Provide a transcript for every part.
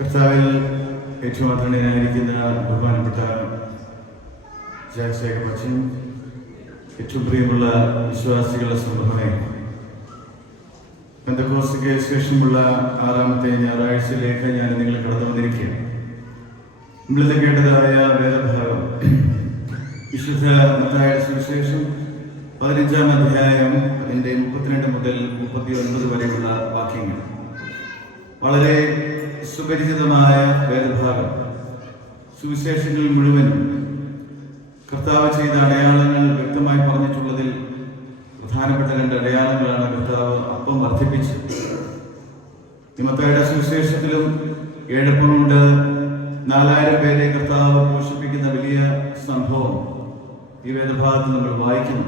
കർത്താവിൽ ഏറ്റവും ആദരണീയനായിരിക്കുന്ന ബഹുമാനപ്പെട്ട ജയശേഖർ ബച്ചൻ, ഏറ്റവും പ്രിയമുള്ള വിശ്വാസികളുടെ സമൂഹമേ, പെന്തക്കോസ്തിക്ക് ശേഷമുള്ള 6ാമത്തെ ഞായറാഴ്ചയിലേക്ക് ഞാൻ നിങ്ങൾ കടന്നു വന്നിരിക്കുകയാണ്. നമ്മളിത് കേട്ടതായ വേദഭാഗം വിശുദ്ധ മത്തായിയുടെ സുവിശേഷം 15-ാം അധ്യായം അതിൻ്റെ 32 മുതൽ 39 വരെയുള്ള വാക്യങ്ങൾ. വളരെ സുപരിചിതമായ വേദഭാഗം. സുവിശേഷങ്ങൾ മുഴുവനും കർത്താവ് ചെയ്ത അടയാളങ്ങൾ വ്യക്തമായി പറഞ്ഞിട്ടുള്ളതിൽ പ്രധാനപ്പെട്ട 2 അടയാളങ്ങളാണ് കർത്താവ് അപ്പം വർദ്ധിപ്പിച്ച്. മത്തായിയുടെ സുവിശേഷത്തിലും 7 അപ്പം കൊണ്ട് 4000 പേരെ കർത്താവ് പോഷിപ്പിക്കുന്ന വലിയ സംഭവം ഈ വേദഭാഗത്ത് നമ്മൾ വായിക്കുന്നു.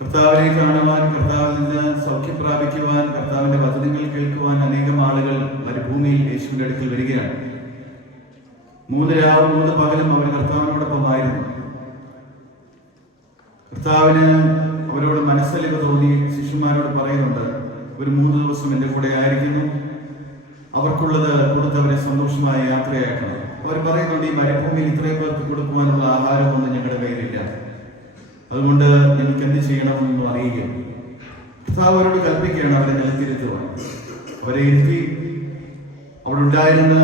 കർത്താവിനെ കാണുവാൻ, കർത്താവിൽ നിന്ന് സൗഖ്യം പ്രാപിക്കുവാൻ, കർത്താവിന്റെ വചനങ്ങൾ കേൾക്കുവാൻ അനേകം ആളുകൾ മരുഭൂമിയിൽ യേശുവിന്റെ അടുക്കൽ വരികയാണ്. 3 രാവും 3 പകലും അവർ കർത്താവിനോടൊപ്പമായിരുന്നു. കർത്താവിന് അവരോട് മനസ്സലിവ് തോന്നി ശിഷ്യന്മാരോട് പറയുന്നുണ്ട്, ഒരു 3 ദിവസം എൻ്റെ കൂടെ ആയിരിക്കുന്നു, അവർക്കുള്ളത് കൊടുത്തവരെ സന്തോഷമായി യാത്രയാക്കണം. അവർ പറയുന്നുണ്ട്, ഈ മരുഭൂമിയിൽ ഇത്രയും പേർക്ക് കൊടുക്കുവാനുള്ള ആഹാരമൊന്നും ഞങ്ങളുടെ കയ്യിലില്ല, അതുകൊണ്ട് ഞങ്ങൾക്ക് എന്ത് ചെയ്യണമെന്നൊന്നും അറിയുക. കർത്താവ് അവരോട് കൽപ്പിക്കുകയാണ് അവരെ നിലത്തിരുത്തുവാൻ. അവരെ ഇരുത്തി അവിടെ ഉണ്ടായിരുന്ന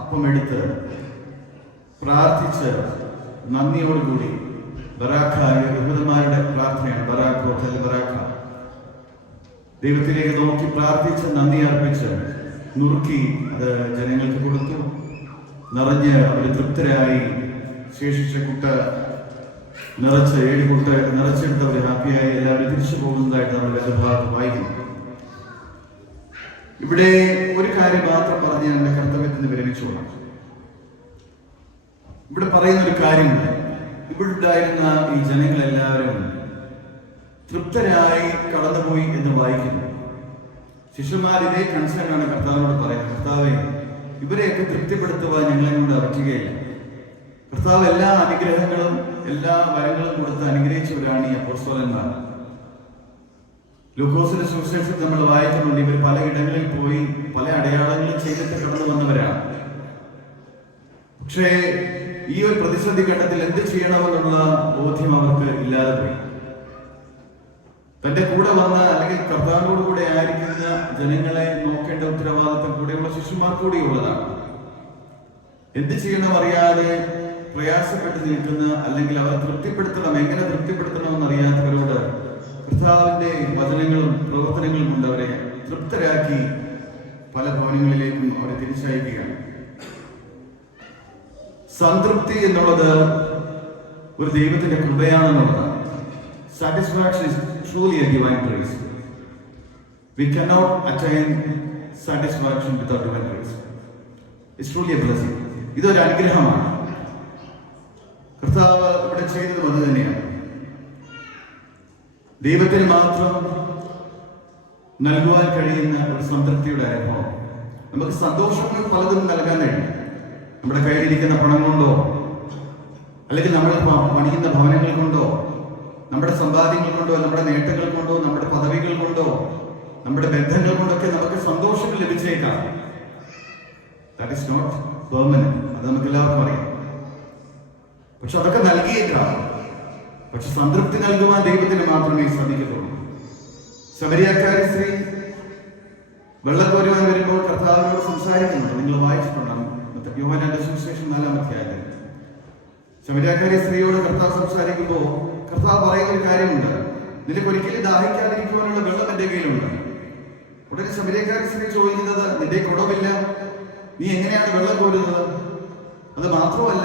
അപ്പം എടുത്ത് പ്രാർത്ഥിച്ച് നന്ദിയോടുകൂടി ബറാഖ, യഹൂദന്മാരുടെ പ്രാർത്ഥനയാണ് ബറാഖ, ദൈവത്തിലേക്ക് നോക്കി പ്രാർത്ഥിച്ച് നന്ദി അർപ്പിച്ച് നുറുക്കി അത് ജനങ്ങൾക്ക് കൊടുത്തു. നിറഞ്ഞ് അവർ തൃപ്തരായി ശേഷിച്ച കുട്ട നിറച്ച് 7 കുട്ട നിറച്ചെടുത്ത് അവർ ഹാപ്പിയായി എല്ലാവരും തിരിച്ചു പോകുന്നതായിട്ട് നമ്മൾ വേദഭാഗത്ത് വായിക്കുന്നു. ഇവിടെ ഒരു കാര്യം മാത്രം പറഞ്ഞ് ഞാൻ എൻ്റെ കർത്തവ്യത്തിന് വിരമിച്ചോളാം. ഇവിടെ പറയുന്ന ഒരു കാര്യമുണ്ട്. ഇവിടെ ഉണ്ടായിരുന്ന ഈ ജനങ്ങളെല്ലാവരും തൃപ്തരായി കടന്നുപോയി എന്ന് വായിക്കുന്നു. ശിഷ്യന്മാർ ഇതേ കൺസേണാണ് കർത്താവിനോട് പറയുന്നത്, കർത്താവെ, ഇവരെയൊക്കെ തൃപ്തിപ്പെടുത്തുവാൻ ഞങ്ങളെ കൊണ്ട് പറ്റുകയില്ല. കർത്താവ് എല്ലാ അനുഗ്രഹങ്ങളും എല്ലാ വരങ്ങളും കൊടുത്ത് അനുഗ്രഹിച്ചവരാണ് ഈ അപ്പോസ്തലന്മാർ. ലൂക്കോസിന്റെ സുവിശേഷത്തിൽ നമ്മൾ വായിക്കുന്നുണ്ട്, ഇവർ പല ഇടങ്ങളിൽ പോയി പല അടയാളങ്ങളും ചെയ്തിട്ട് കടന്നു വന്നവരാണ്. പക്ഷേ ഈ ഒരു പ്രതിസന്ധി ഘട്ടത്തിൽ എന്ത് ചെയ്യണമെന്നുള്ള ബോധ്യം അവർക്ക് ഇല്ലാതെ പോയി. തന്റെ കൂടെ വന്ന അല്ലെങ്കിൽ കർത്താവിനോട് കൂടെ ആയിരിക്കുന്ന ജനങ്ങളെ നോക്കേണ്ട ഉത്തരവാദിത്വം കൂടെയുള്ള ശിഷ്യന്മാർ കൂടിയുള്ളതാണ്. എന്ത് ചെയ്യണം അറിയാതെ പ്രയാസപ്പെട്ട് നിൽക്കുന്ന, അല്ലെങ്കിൽ അവർ തൃപ്തിപ്പെടുത്തണം, എങ്ങനെ തൃപ്തിപ്പെടുത്തണമെന്ന് അറിയാത്തവരോട് കർത്താവിന്റെ വചനങ്ങളും പ്രവർത്തനങ്ങളും കൊണ്ട് അവരെ തൃപ്തരാക്കി പല ഭവനങ്ങളിലേക്കും അവരെ തിരിച്ചയക്കുകയാണ്. സംതൃപ്തി എന്നുള്ളത് ഒരു ദൈവത്തിന്റെ കൃപയാണെന്നുള്ളതാണ്. Satisfaction is truly a divine grace. We cannot attain satisfaction without divine grace. It's truly a blessing. ഇതൊരു അനുഗ്രഹമാണ്. കർത്താവ് ഇവിടെ ചെയ്തത് അത് തന്നെയാണ്. ദൈവത്തിന് മാത്രം നൽകുവാൻ കഴിയുന്ന ഒരു സംതൃപ്തിയുടെ അനുഭവം. നമുക്ക് സന്തോഷങ്ങൾ പലതും നൽകാൻ കഴിയും. നമ്മുടെ കയ്യിലിരിക്കുന്ന പണം കൊണ്ടോ, അല്ലെങ്കിൽ നമ്മൾ പണിയുന്ന ഭവനങ്ങൾ കൊണ്ടോ, നമ്മുടെ സമ്പാദ്യങ്ങൾ കൊണ്ടോ, നമ്മുടെ നേട്ടങ്ങൾ കൊണ്ടോ, നമ്മുടെ പദവികൾ കൊണ്ടോ, നമ്മുടെ ബന്ധങ്ങൾ കൊണ്ടൊക്കെ നമുക്ക് സന്തോഷങ്ങൾ ലഭിച്ചേക്കാം. That is not permanent. അത് നമുക്ക് എല്ലാവർക്കും അറിയാം. പക്ഷെ അതൊക്കെ നൽകിയേക്കാം. പക്ഷെ സംതൃപ്തി നൽകുവാൻ ദൈവത്തിന് മാത്രമേ സാധിക്കത്തുള്ളൂ. ശമരിയാക്കാരി സ്ത്രീ വെള്ളം കോരുവാൻ വരുമ്പോൾ കർത്താവിനോട് സംസാരിക്കുന്നുണ്ട്. നിങ്ങൾ വായിച്ചിട്ടുണ്ടാകും യോഹന്നാന്റെ സുവിശേഷം 4-ാം അധ്യായത്തിൽ. ശമരിയാക്കാരി സ്ത്രീയോട് കർത്താവ് സംസാരിക്കുമ്പോൾ കർത്താവ് പറയുന്ന ഒരു കാര്യമുണ്ട്, നിനക്ക് ഒരിക്കലും ദാഹിക്കാതിരിക്കുവാനുള്ള വെള്ളം എന്റെ കയ്യിലുണ്ട്. ഉടനെ ശമരിയാക്കാരി സ്ത്രീ ചോദിക്കുന്നത്, നിന്റെ കുടമില്ല, നീ എങ്ങനെയാണ് വെള്ളം കോരുന്നത്? അത് മാത്രമല്ല,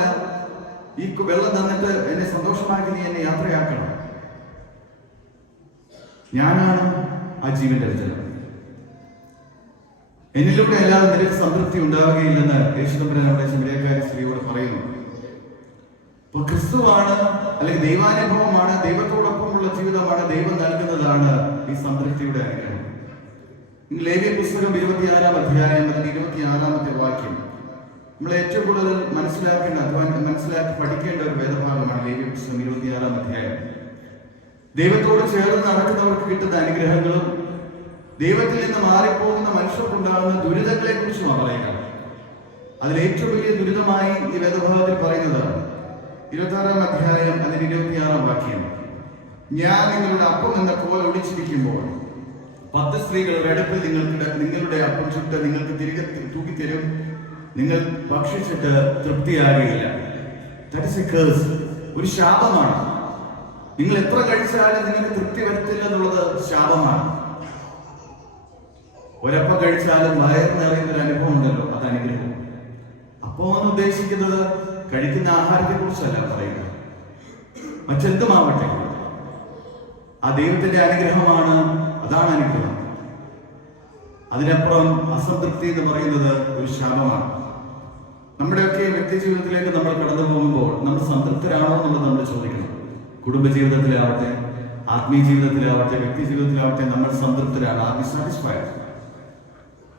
ഈ വെള്ളം തന്നിട്ട് എന്നെ സന്തോഷമാക്കി നീ എന്നെ യാത്രയാക്കണം. ഞാനാണ് ആ ജീവന്റെ ജലം, എന്നിലൂടെ അല്ലാതെ നിനക്ക് സംതൃപ്തി ഉണ്ടാവുകയില്ലെന്ന് യേശുദമ്പുരാൻ അവിടെ ശമരിയാക്കാരി സ്ത്രീയോട് പറയുന്നു. അപ്പൊ ക്രിസ്തുവാണ്, അല്ലെങ്കിൽ ദൈവാനുഭവമാണ്, ദൈവത്തോടൊപ്പമുള്ള ജീവിതമാണ് ദൈവം നൽകുന്നതാണ് ഈ സംതൃപ്തിയുടെ അനുഗ്രഹം. ലേവ്യ പുസ്തകം 26-ാം അധ്യായം 26-ാമത്തെ വാക്യം നമ്മൾ ഏറ്റവും കൂടുതൽ മനസ്സിലാക്കി പഠിക്കേണ്ട ഒരു വേദഭാഗമാണ് ലേവ്യ പുസ്തകം 26-ാം അധ്യായം. ദൈവത്തോട് ചേർന്ന് നടക്കുന്നവർക്ക് കിട്ടുന്ന അനുഗ്രഹങ്ങളും ദൈവത്തിൽ നിന്ന് മാറിപ്പോകുന്ന മനുഷ്യർക്കുണ്ടാകുന്ന ദുരിതങ്ങളെ കുറിച്ചുമാണ് പറയുക. അതിലേറ്റവും വലിയ ദുരിതമായി ഈ വേദഭാഗത്തിൽ പറയുന്നത് 26-ാം അധ്യായം അതിന്റെ 26-ാം വാക്യം. ഞാൻ നിങ്ങളുടെ അപ്പം എന്ന കോൽ ഒടിച്ചിരിക്കുമ്പോൾ 10 സ്ത്രീകൾ ഒരു അടുപ്പിൽ നിങ്ങളുടെ അപ്പം ചുട്ട് നിങ്ങൾക്ക് തിരികെ തൂക്കിത്തരും. നിങ്ങൾ ഭക്ഷിച്ചിട്ട് തൃപ്തിയാകുകയില്ല. That is a curse. ഒരു ശാപമാണ്. നിങ്ങൾ എത്ര കഴിച്ചാലും നിങ്ങൾക്ക് തൃപ്തി വരത്തില്ല എന്നുള്ളത് ശാപമാണ്. ഒരപ്പം കഴിച്ചാലും വയർ നിറയുന്ന ഒരു അനുഭവം ഉണ്ടല്ലോ, അത് അനുഗ്രഹം. അപ്പോ ഉദ്ദേശിക്കുന്നത് കഴിക്കുന്ന ആഹാരത്തെ കുറിച്ചല്ല പറയുക, മറ്റെന്തുമാവട്ടെ ആ ദൈവത്തിന്റെ അനുഗ്രഹമാണ്. അതാണ് അനുഗ്രഹം. അതിനപ്പുറം അസംതൃപ്തി എന്ന് പറയുന്നത് ഒരു ശാപമാണ്. നമ്മുടെയൊക്കെ വ്യക്തി ജീവിതത്തിലേക്ക് നമ്മൾ കടന്നു പോകുമ്പോൾ നമ്മൾ സംതൃപ്തരാണോ എന്നുള്ളത് നമ്മൾ ചോദിക്കണം. കുടുംബജീവിതത്തിലാവട്ടെ, ആത്മീയ ജീവിതത്തിലാവട്ടെ, വ്യക്തി ജീവിതത്തിലാവട്ടെ, നമ്മൾ സംതൃപ്തരാണ്. R V satisfied?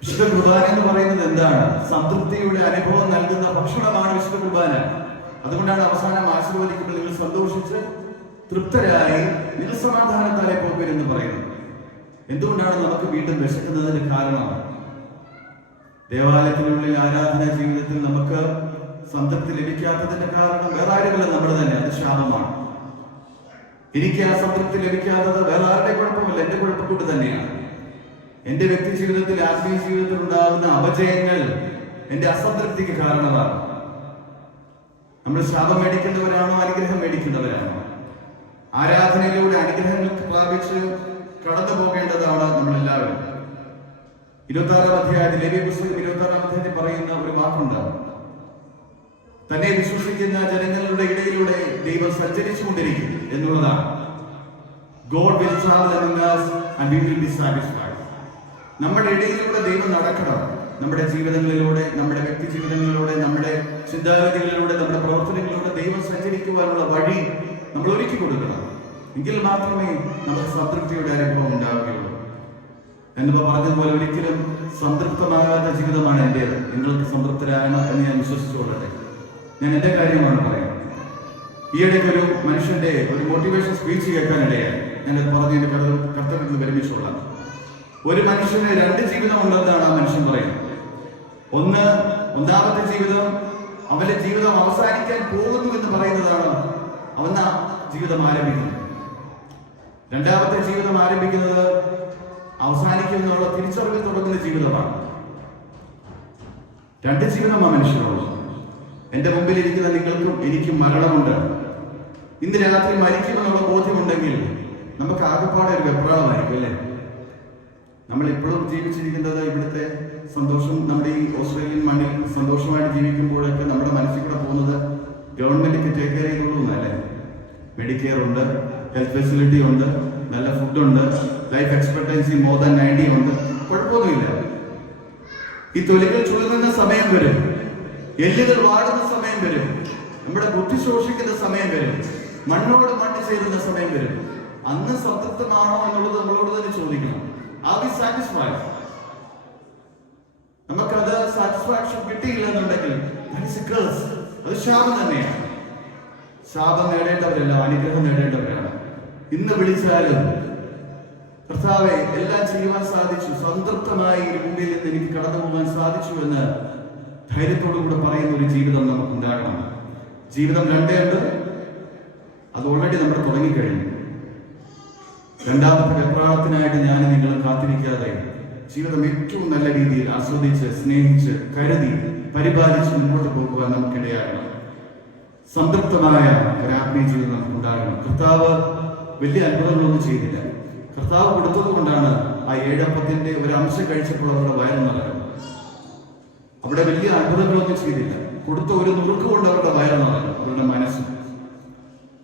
വിശുദ്ധ കുർബാന എന്ന് പറയുന്നത് എന്താണ്? സംതൃപ്തിയുടെ അനുഭവം നൽകുന്ന ഭക്ഷണമാണ് വിശുദ്ധ കുർബാന. അതുകൊണ്ടാണ് അവസാനം ആശീർവദിക്കുമ്പോൾ നിങ്ങൾ സന്തോഷിച്ച് തൃപ്തരായി നിങ്ങൾ സമാധാനത്താലെ പോകരുതെന്ന് പറയുന്നത്. എന്തുകൊണ്ടാണ് നമുക്ക് വീണ്ടും വിശക്കുന്നതിന് കാരണം? ദേവാലയത്തിനുള്ളിൽ ആരാധന ജീവിതത്തിൽ നമുക്ക് സംതൃപ്തി ലഭിക്കാത്തതിന്റെ കാരണം വേറെ ആരുമില്ല, നമ്മൾ തന്നെ. അത് ശാപമാണ്. എനിക്ക് ആ സംതൃപ്തി ലഭിക്കാത്തത് വേറെ ആരുടെ കുഴപ്പമില്ല, എന്റെ കുഴപ്പം കൊണ്ട് തന്നെയാണ്. എന്റെ വ്യക്തി ജീവിതത്തിൽ, ആത്മീയ ജീവിതത്തിൽ ഉണ്ടാകുന്ന അപജയങ്ങൾ എന്റെ അസംതൃപ്തിക്ക് കാരണമാണ്. നമ്മൾ ശാപം മേടിക്കേണ്ടവരാണോ അനുഗ്രഹം മേടിക്കേണ്ടവരാണോ? ആരാധനയിലൂടെ അനുഗ്രഹങ്ങൾ പ്രാപിച്ച് കടന്നു പോകേണ്ടതാണ് നമ്മളെല്ലാവരും. 26-ാം അധ്യായത്തിൽ, ലേവ്യ പുസ്തകം 26-ാം അധ്യായത്തിൽ പറയുന്ന ഒരു വാക്കുണ്ട്. തന്നെ വിശ്വസിക്കുന്ന ജനങ്ങളുടെ ഇടയിലൂടെ ദൈവം സഞ്ചരിച്ചു കൊണ്ടിരിക്കും എന്നുള്ളതാണ്. God will travel among us and we will be satisfied. നമ്മുടെ ഇടയിലൂടെ ദൈവം നടക്കണം. നമ്മുടെ ജീവിതങ്ങളിലൂടെ, നമ്മുടെ വ്യക്തി ജീവിതങ്ങളിലൂടെ, നമ്മുടെ ചിന്താഗതികളിലൂടെ, നമ്മുടെ പ്രവർത്തനങ്ങളിലൂടെ ദൈവം സഞ്ചരിക്കുവാനുള്ള വഴി നമ്മൾ ഒരുക്കി കൊടുക്കണം. എങ്കിൽ മാത്രമേ നമുക്ക് സംതൃപ്തിയുടെ അനുഭവം ഉണ്ടാവുകയുള്ളൂ. എന്നിപ്പോ പറഞ്ഞതുപോലെ ഒരിക്കലും സംതൃപ്തമാകാത്ത ജീവിതമാണ് എന്റേത്. നിങ്ങൾക്ക് സംതൃപ്തരാകണം എന്ന് ഞാൻ വിശ്വസിച്ചുകൊള്ളട്ടെ. ഞാൻ എന്റെ കാര്യമാണ് പറയുന്നത്. ഈയിടയ്ക്ക് ഒരു മനുഷ്യന്റെ ഒരു മോട്ടിവേഷൻ സ്പീച്ച് കേൾക്കാനിടയായി. ഞാനത് പറഞ്ഞ് എന്റെ കർത്തവ്യത്തിൽ വിരമിച്ചുകൊള്ളാം. ഒരു മനുഷ്യന് 2 ജീവിതം ഉണ്ടെന്നാണ് ആ മനുഷ്യൻ പറയുന്നത്. ഒന്നാമത്തെ ജീവിതം അവന്റെ ജീവിതം അവസാനിക്കാൻ പോകുന്നു എന്ന് പറയുന്നതാണ് അവൻ ആ ജീവിതം ആരംഭിക്കുന്നത്. രണ്ടാമത്തെ ജീവിതം ആരംഭിക്കുന്നത് അവസാനിക്കുമെന്നുള്ള തിരിച്ചറിവിൽ തുടങ്ങുന്ന ജീവിതമാണ്. 2 ജീവിതം ആ മനുഷ്യനുള്ളൂ. എന്റെ മുമ്പിൽ ഇരിക്കുന്ന നിങ്ങൾക്കും എനിക്കും മരണമുണ്ട്. ഇന്ന് രാത്രി മരിക്കുമെന്നുള്ള ബോധ്യമുണ്ടെങ്കിൽ നമുക്ക് ആകെപ്പാടെ ഒരു വെപ്രാളമായിരിക്കും, അല്ലേ? നമ്മൾ ഇപ്പോഴും ജീവിച്ചിരിക്കുന്നത് ഇവിടുത്തെ സന്തോഷം, നമ്മുടെ ഈ ഓസ്ട്രേലിയൻ മണ്ണിൽ സന്തോഷമായിട്ട് ജീവിക്കുമ്പോഴൊക്കെ നമ്മുടെ മനസ്സിൽ കൂടെ പോകുന്നത് ഗവൺമെന്റ് ടേക്ക് കെയർ ചെയ്തുള്ളൂ എന്നല്ലേ. മെഡിക്കെയർ ഉണ്ട്, ഹെൽത്ത് ഫെസിലിറ്റി ഉണ്ട്, നല്ല ഫുഡുണ്ട്, ലൈഫ് എക്സ്പെക്ടൻസി മോർ ദാൻ 90 ഉണ്ട്. കുഴപ്പമൊന്നുമില്ല. ഈ തൊലികൾ ചുളുങ്ങുന്ന സമയം വരും, എല്ലുകൾ വാടുന്ന സമയം വരും, നമ്മുടെ ബുദ്ധി ശോഷിക്കുന്ന സമയം വരും, മണ്ണോട് മണ്ണ് ചേരുന്ന സമയം വരും. അന്ന് സംതൃപ്തമാണോ എന്നുള്ളത് നമ്മളോട് തന്നെ ചോദിക്കണം. Are we satisfied? നമുക്കത് സാറ്റിസ്ഫാക്ഷൻ കിട്ടിയില്ല എന്നുണ്ടെങ്കിൽ that is a curse. അത് ശാപം തന്നെയാണ്. ശാപം നേടേണ്ടവരല്ല, അനുഗ്രഹം നേടേണ്ടവരാണ്. ഇന്ന് വിളിച്ചാലും കർത്താവേ എല്ലാം ചെയ്യുവാൻ സാധിച്ചു, സംതൃപ്തമായി മുമ്പിൽ നിന്ന് എനിക്ക് കടന്നു പോകാൻ സാധിച്ചു എന്ന് ധൈര്യത്തോടു കൂടെ പറയുന്ന ഒരു ജീവിതം നമുക്കുണ്ടാകണം. ജീവിതം 2 ഉണ്ട്. അത് ഓൾറെഡി നമ്മൾ തുടങ്ങിക്കഴിഞ്ഞു. രണ്ടാമത്തെ വെപ്രാളത്തിനായിട്ട് ഞാൻ നിങ്ങൾ കാത്തിരിക്കാതെ ജീവിതം ഏറ്റവും നല്ല രീതിയിൽ ആസ്വദിച്ച്, സ്നേഹിച്ച്, കരുതി, പരിപാലിച്ച് മുന്നോട്ട് പോകുവാൻ നമുക്കിടയാകണം. സംതൃപ്തമായ ഒരു ആത്മീയ ജീവിതം നമുക്കുണ്ടാകണം. കർത്താവ് വലിയ അത്ഭുതങ്ങളൊന്നും ചെയ്തില്ല. കർത്താവ് കൊടുത്തത് കൊണ്ടാണ് ആ 7 അപ്പത്തിന്റെ ഒരു അംശം കഴിച്ചപ്പോൾ അവരുടെ വയറ് നിറഞ്ഞത്. അവിടെ വലിയ അത്ഭുതങ്ങളൊന്നും ചെയ്തില്ല. കൊടുത്ത ഒരു നുറുക്ക് കൊണ്ട് അവരുടെ വയറ് നിറഞ്ഞു, അവരുടെ മനസ്സ്.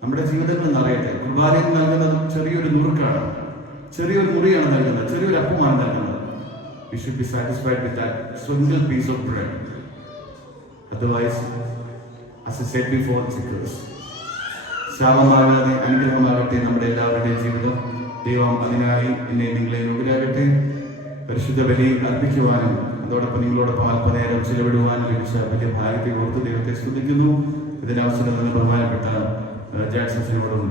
നമ്മുടെ ജീവിതങ്ങൾ നിറയട്ടെ. കുർബാനയിൽ നൽകുന്നത് ചെറിയൊരു നുറുക്കാണ്, ചെറിയൊരു മുറിയാണ് നൽകുന്നത്, ചെറിയൊരു അപ്പമാണ് നൽകുന്നത്. We should be satisfied with that single piece of bread. Otherwise, as I said before, it's a curse. ശാപമാകാതെ അനുഗ്രഹമാകട്ടെ നമ്മുടെ എല്ലാവരുടെയും ജീവിതം. ദൈവം അതിനായി എന്നെ നിങ്ങളെ യോഗ്യരാകട്ടെ. പരിശുദ്ധ ബലി അർപ്പിക്കുവാനും അതോടൊപ്പം നിങ്ങളോടൊപ്പം അല്പനേരം ചിലവിടുവാനും ലഭിച്ച വലിയ ഭാഗ്യത്തെ ഓർത്ത് ദൈവത്തെ സ്തുതിക്കുന്നു. ഇതിനവസരം നിന്ന് ബഹുമാനപ്പെട്ട ജാക്സൺസിനോടും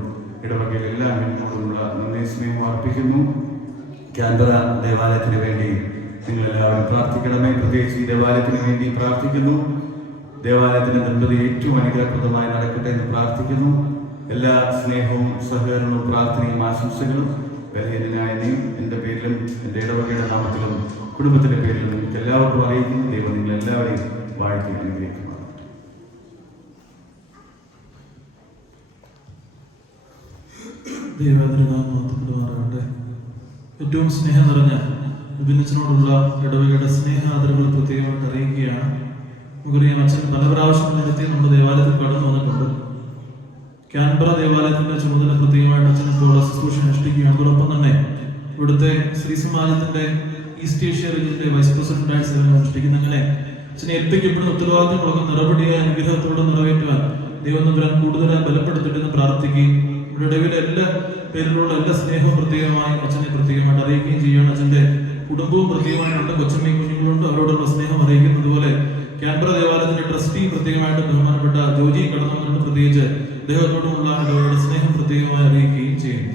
ഇടവകയിൽ എല്ലാ അംഗങ്ങളോടുമുള്ള നന്ദി സ്നേഹം അർപ്പിക്കുന്നു. കാൻബറ ദേവാലയത്തിന് വേണ്ടി നിങ്ങളെല്ലാവരും പ്രാർത്ഥിക്കണമേ. പ്രത്യേകിച്ച് ഈ ദേവാലയത്തിന് വേണ്ടി പ്രാർത്ഥിക്കുന്നു. ദേവാലയത്തിന്റെ നിർമ്മിതി ഏറ്റവും അനുഗ്രഹപ്രദമായി നടക്കട്ടെ എന്ന് പ്രാർത്ഥിക്കുന്നു. എല്ലാ സ്നേഹവും സഹകരണവും പ്രാർത്ഥനയും ആശംസകളും ബലഹീനനായനെയും എൻ്റെ പേരിലും എൻ്റെ ഇടവകയുടെ നാമത്തിലും കുടുംബത്തിന്റെ പേരിലും നിങ്ങൾക്ക് എല്ലാവർക്കും അറിയിക്കുന്നു. ദൈവം നിങ്ങളെല്ലാവരെയും വാഴ്ത്തി അനുഗ്രഹിക്കുന്നു. ദൈവമാകട്ടെ. ഏറ്റവും സ്നേഹം നിറഞ്ഞ വിപിനച്ചനോടുള്ള ഇടവകയുടെ സ്നേഹാദരവുകൾ പ്രത്യേകമായിട്ട് അറിയിക്കുകയാണ്. നമുക്കറിയാം, അച്ഛൻ പല പ്രാവശ്യം നേരത്തെ നമ്മുടെ ദേവാലയത്തിൽ കടന്നു വന്നിട്ടുണ്ട്. കാൻബറ ദേവാലയത്തിന്റെ ചുമതല പ്രത്യേകമായിട്ട് അച്ഛൻ ഇപ്പോൾ ശുശ്രൂഷ അനുഷ്ഠിക്കുകയാണ്. അതോടൊപ്പം തന്നെ ഇവിടുത്തെ ശ്രീ സമാജത്തിന്റെ ഈസ്റ്റ് ഏഷ്യ റീജിയന്റെ വൈസ് പ്രസിഡന്റായി സേവനം അനുഷ്ഠിക്കുന്ന അങ്ങനെ അച്ഛനെ ഏൽപ്പിക്കപ്പെടുന്ന ഉത്തരവാദിത്തങ്ങളൊക്കെ നിറപടിയായ അനുഗ്രഹത്തോടെ നിറവേറ്റുവാൻ ദൈവം തമ്പുരാൻ കൂടുതലായി ബലപ്പെടുത്തിട്ടെന്ന് പ്രാർത്ഥിക്കുകയും ഇവിടെ ഇടവിലെ എല്ലാ പേരിലുള്ള എല്ലാ സ്നേഹവും പ്രത്യേകമായി അച്ഛനെ പ്രത്യേകമായിട്ട് അറിയിക്കുകയും ചെയ്യുകയാണ്. അച്ഛന്റെ കുടുംബവും പ്രത്യേകമായിട്ടുണ്ട്, കൊച്ചമ്മയും കുഞ്ഞുങ്ങളുണ്ട്, അവരോടുള്ള സ്നേഹം അറിയിക്കുന്നത് പോലെ കാൻബറ ദേവാലയത്തിന്റെ ട്രസ്റ്റി പ്രത്യേകമായിട്ട് ബഹുമാനപ്പെട്ട ജോജി കടന്നു വന്നിട്ടുണ്ട്. പ്രത്യേകിച്ച് അദ്ദേഹത്തോടുമുള്ള ഇടവകയുടെ സ്നേഹം പ്രത്യേകമായി അറിയിക്കുകയും ചെയ്യുന്നു.